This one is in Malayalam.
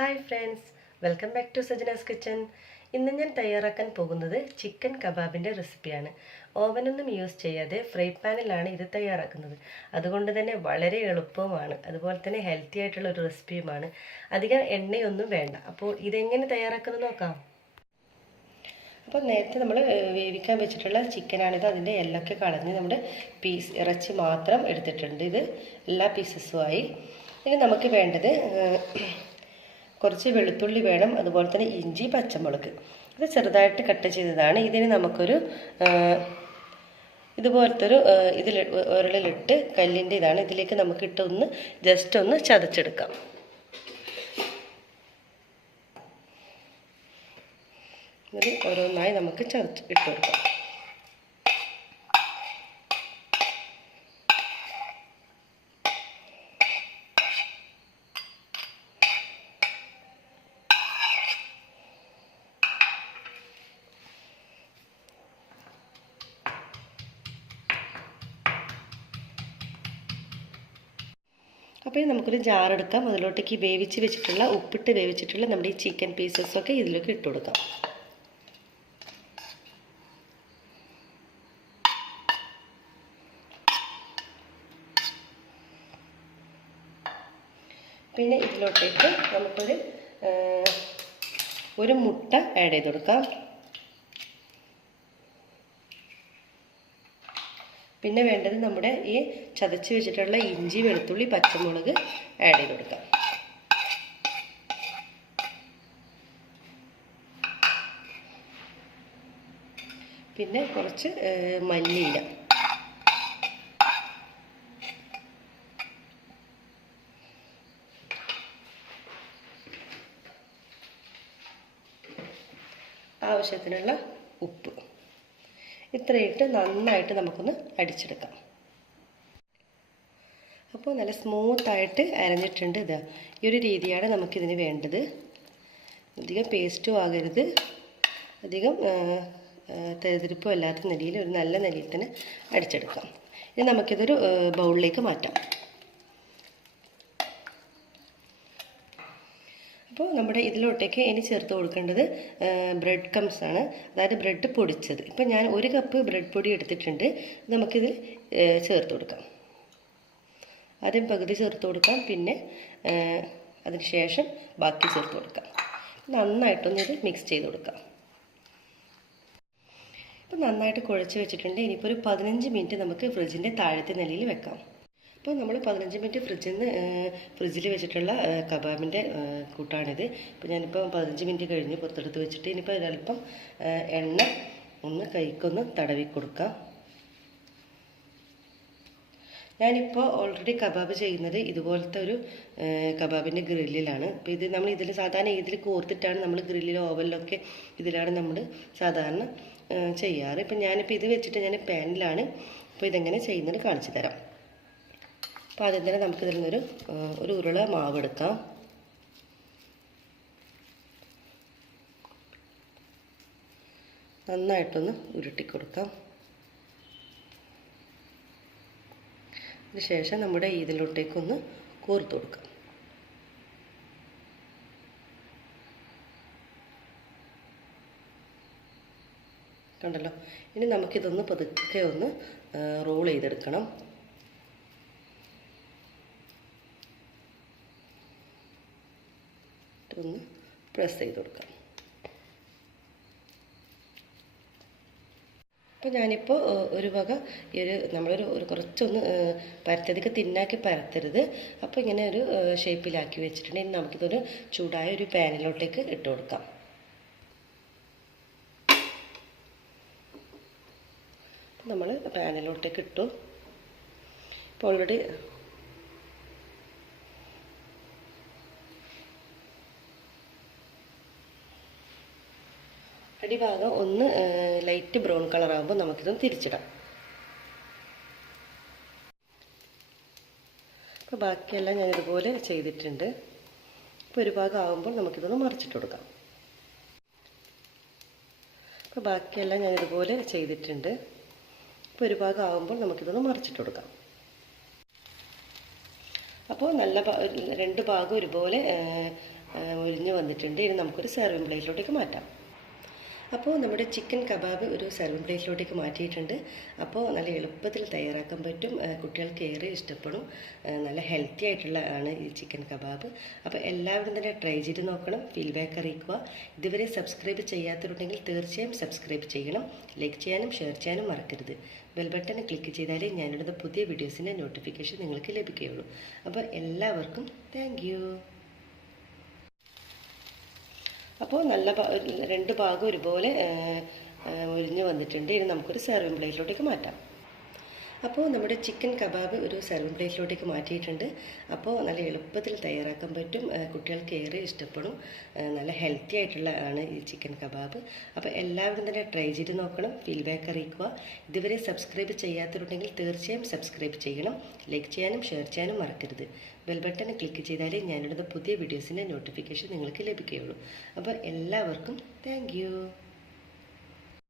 Hi friends, welcome back to Sajinas kitchen. ഇന്ന് ഞാൻ തയ്യാറാക്കാൻ പോകുന്നത് ചിക്കൻ കബാബിൻ്റെ റെസിപ്പിയാണ്. ഓവനൊന്നും യൂസ് ചെയ്യാതെ ഫ്രൈ പാനിലാണ് ഇത് തയ്യാറാക്കുന്നത്. അതുകൊണ്ട് തന്നെ വളരെ എളുപ്പവുമാണ്, അതുപോലെ തന്നെ ഹെൽത്തി ആയിട്ടുള്ള ഒരു റെസിപ്പിയുമാണ്. അധികം എണ്ണയൊന്നും വേണ്ട. അപ്പോൾ ഇതെങ്ങനെ തയ്യാറാക്കുന്നത് നോക്കാം. അപ്പോൾ നേരത്തെ നമ്മൾ വേവിക്കാൻ വെച്ചിട്ടുള്ള ചിക്കനാണിത്. അതിൻ്റെ എല്ലൊക്കെ കളഞ്ഞ് നമ്മുടെ ഇറച്ചി മാത്രം എടുത്തിട്ടുണ്ട്. ഇത് എല്ലാ പീസസുമായി. ഇനി നമുക്ക് വേണ്ടത് കുറച്ച് വെളുത്തുള്ളി വേണം, അതുപോലെ തന്നെ ഇഞ്ചി, പച്ചമുളക്. ഇത് ചെറുതായിട്ട് കട്ട് ചെയ്തതാണ്. ഇതിന് നമുക്കൊരു ഇതുപോലത്തെ ഉരുളിലിട്ട് കല്ലിൻ്റെ ഇതാണ്, ഇതിലേക്ക് നമുക്ക് ജസ്റ്റ് ഒന്ന് ചതച്ചെടുക്കാം. ഇത് ഓരോന്നായി നമുക്ക് ഇട്ട് കൊടുക്കാം. അപ്പോൾ നമുക്കൊരു ജാർ എടുക്കാം. അതിലോട്ടേക്ക് ഉപ്പിട്ട് വേവിച്ചിട്ടുള്ള നമ്മുടെ ഈ ചിക്കൻ പീസസൊക്കെ ഇതിലേക്ക് ഇട്ട് കൊടുക്കാം. പിന്നെ ഇതിലോട്ടേക്ക് ഒരു മുട്ട ആഡ് ചെയ്ത് കൊടുക്കാം. പിന്നെ വേണ്ടത് നമ്മുടെ ഈ ചതച്ച് വെച്ചിട്ടുള്ള ഇഞ്ചി, വെളുത്തുള്ളി, പച്ചമുളക് ആഡ് ചെയ്ത് കൊടുക്കാം. പിന്നെ കുറച്ച് മല്ലിയില. ആവശ്യത്തിനുള്ള ഉപ്പ്. ഇത്രയിട്ട് നന്നായിട്ട് നമുക്കൊന്ന് അടിച്ചെടുക്കാം. അപ്പോൾ നല്ല സ്മൂത്തായിട്ട് അരഞ്ഞിട്ടുണ്ട്. ഈ ഒരു രീതിയാണ് നമുക്കിതിന് വേണ്ടത്. അധികം പേസ്റ്റും ആകരുത്, അധികം തെരുതിരിപ്പും അല്ലാത്ത നിലയിൽ, ഒരു നല്ല നിലയിൽ തന്നെ അടിച്ചെടുക്കാം. ഇനി നമുക്കിതൊരു ബൗളിലേക്ക് മാറ്റാം. അപ്പോൾ നമ്മുടെ ഇതിലോട്ടേക്ക് ഇനി ചേർത്ത് കൊടുക്കേണ്ടത് ബ്രെഡ് ക്രംസ് ആണ്, അതായത് ബ്രെഡ് പൊടിച്ചത്. ഇപ്പം ഞാൻ 1 കപ്പ് ബ്രെഡ് പൊടി എടുത്തിട്ടുണ്ട്. നമുക്കിതിൽ ചേർത്ത് കൊടുക്കാം. ആദ്യം പകുതി ചേർത്ത് കൊടുക്കാം, പിന്നെ അതിന് ശേഷം ബാക്കി ചേർത്ത് കൊടുക്കാം. നന്നായിട്ടൊന്ന് ഇത് മിക്സ് ചെയ്ത് കൊടുക്കാം. ഇപ്പം നന്നായിട്ട് കുഴച്ച് വെച്ചിട്ടുണ്ട്. ഇനിയിപ്പോൾ ഒരു 15 മിനിറ്റ് നമുക്ക് ഫ്രിഡ്ജിൻ്റെ താഴത്തെ നിലയിൽ വെക്കാം. അപ്പോൾ നമ്മൾ 15 മിനിറ്റ് ഫ്രിഡ്ജിൽ വെച്ചിട്ടുള്ള കബാബിൻ്റെ കൂട്ടാണിത്. ഇപ്പോൾ ഞാനിപ്പോൾ 15 മിനിറ്റ് കഴിഞ്ഞ് പുറത്തെടുത്ത് വെച്ചിട്ട് ഇനിയിപ്പോൾ ഒരല്പം എണ്ണ കൈക്കൊന്ന് തടവി കൊടുക്കാം. ഞാനിപ്പോൾ ഓൾറെഡി കബാബ് ചെയ്യുന്നത് ഇതുപോലത്തെ ഒരു കബാബിൻ്റെ ഗ്രില്ലിലാണ്. അപ്പോൾ ഇതിൽ സാധാരണ ഇതിൽ കോർത്തിട്ടാണ് നമ്മൾ ഗ്രില്ലിലോ ഓവനിലൊക്കെ ഇതിലാണ് നമ്മൾ സാധാരണ ചെയ്യാറ്. ഇപ്പം ഞാനിപ്പോൾ ഇത് വെച്ചിട്ട് ഞാൻ പാനിലാണ്. അപ്പോൾ ഇതെങ്ങനെ ചെയ്യുന്നത് കാണിച്ചു തരാം. അപ്പോൾ ആദ്യം തന്നെ നമുക്കിതിൽ നിന്നൊരു ഉരുള മാവ് എടുക്കാം. നന്നായിട്ടൊന്ന് ഉരുട്ടി കൊടുക്കാം. അതിനുശേഷം നമ്മുടെ ഇതിലോട്ടേക്കൊന്ന് കോർത്ത് കൊടുക്കാം. കണ്ടല്ലോ. ഇനി നമുക്കിതൊന്ന് പതുക്കെ ഒന്ന് റോൾ ചെയ്തെടുക്കണം. ഒന്ന് പ്രസ് ചെയ്ത് കൊടുക്കാം. അപ്പോൾ ഞാനിപ്പോൾ നമ്മളൊരു കുറച്ചൊന്ന് പരത്തധികം തിന്നാക്കി പരത്തരുത്. അപ്പോൾ ഇങ്ങനെ ഒരു ഷേപ്പിലാക്കി വെച്ചിട്ടുണ്ടെങ്കിൽ നമുക്കിതൊരു ചൂടായ ഒരു പാനിലോട്ടേക്ക് ഇട്ട് കൊടുക്കാം. നമ്മൾ പാനിലോട്ടേക്ക് ഇട്ടു. ഇപ്പോൾ ഓൾറെഡി അടിഭാഗം ഒന്ന് ലൈറ്റ് ബ്രൗൺ കളറാകുമ്പോൾ നമുക്കിതൊന്ന് തിരിച്ചിടാം. അപ്പോൾ ബാക്കിയെല്ലാം ഞാനിതുപോലെ ചെയ്തിട്ടുണ്ട്. ഇപ്പോൾ ഒരു ഭാഗം ആകുമ്പോൾ നമുക്കിതൊന്ന് മറിച്ചിട്ട് കൊടുക്കാം. അപ്പോൾ ബാക്കിയെല്ലാം ഞാനിതുപോലെ ചെയ്തിട്ടുണ്ട്. ഇപ്പോൾ ഒരു ഭാഗം ആകുമ്പോൾ നമുക്കിതൊന്ന് മറിച്ചിട്ട് കൊടുക്കാം. അപ്പോൾ നല്ല രണ്ട് ഭാഗം ഒരുപോലെ വന്നിട്ടുണ്ട്. ഇനി നമുക്കൊരു സെർവിങ് പ്ലേറ്റിലോട്ടേക്ക് മാറ്റാം. അപ്പോൾ നമ്മുടെ ചിക്കൻ കബാബ് ഒരു സെർവിങ് പ്ലേറ്റിലോട്ടേക്ക് മാറ്റിയിട്ടുണ്ട്. അപ്പോൾ നല്ല എളുപ്പത്തിൽ തയ്യാറാക്കാൻ പറ്റും, കുട്ടികൾക്ക് ഏറെ ഇഷ്ടപ്പെടും. നല്ല ഹെൽത്തി ആയിട്ടുള്ള ആണ് ഈ ചിക്കൻ കബാബ്. അപ്പോൾ എല്ലാവരും തന്നെ ട്രൈ ചെയ്ത് നോക്കണം, ഫീഡ്ബാക്ക് അറിയിക്കുക. ഇതുവരെ സബ്സ്ക്രൈബ് ചെയ്യാത്തവരുണ്ടെങ്കിൽ തീർച്ചയായും സബ്സ്ക്രൈബ് ചെയ്യണം. ലൈക്ക് ചെയ്യാനും ഷെയർ ചെയ്യാനും മറക്കരുത്. ബെൽ ബട്ടൺ ക്ലിക്ക് ചെയ്താലേ ഞാനിടുന്ന പുതിയ വീഡിയോസിൻ്റെ നോട്ടിഫിക്കേഷൻ നിങ്ങൾക്ക് ലഭിക്കുകയുള്ളൂ. അപ്പോൾ എല്ലാവർക്കും താങ്ക് യു. അപ്പോൾ നല്ല രണ്ട് ഭാഗം ഒരുപോലെ ഒരിഞ്ഞ് വന്നിട്ടുണ്ട്. ഇനി നമുക്കൊരു സെർവിങ് പ്ലേറ്റിലോട്ടേക്ക് മാറ്റാം. അപ്പോൾ നമ്മുടെ ചിക്കൻ കബാബ് ഒരു സെർവിങ് പ്ലേറ്റിലോട്ടേക്ക് മാറ്റിയിട്ടുണ്ട്. അപ്പോൾ നല്ല എളുപ്പത്തിൽ തയ്യാറാക്കാൻ പറ്റും, കുട്ടികൾക്ക് ഏറെ ഇഷ്ടപ്പെടും. നല്ല ഹെൽത്തി ആയിട്ടുള്ള ആണ് ഈ ചിക്കൻ കബാബ്. അപ്പോൾ എല്ലാവരും തന്നെ ട്രൈ ചെയ്ത് നോക്കണം, ഫീഡ്ബാക്ക് അറിയിക്കുക. ഇതുവരെ സബ്സ്ക്രൈബ് ചെയ്യാത്തവരുണ്ടെങ്കിൽ തീർച്ചയായും സബ്സ്ക്രൈബ് ചെയ്യണം. ലൈക്ക് ചെയ്യാനും ഷെയർ ചെയ്യാനും മറക്കരുത്. ബെൽ ബട്ടൺ ക്ലിക്ക് ചെയ്താലേ ഞാനിടുന്ന പുതിയ വീഡിയോസിൻ്റെ നോട്ടിഫിക്കേഷൻ നിങ്ങൾക്ക് ലഭിക്കുകയുള്ളൂ. അപ്പോൾ എല്ലാവർക്കും താങ്ക് യു.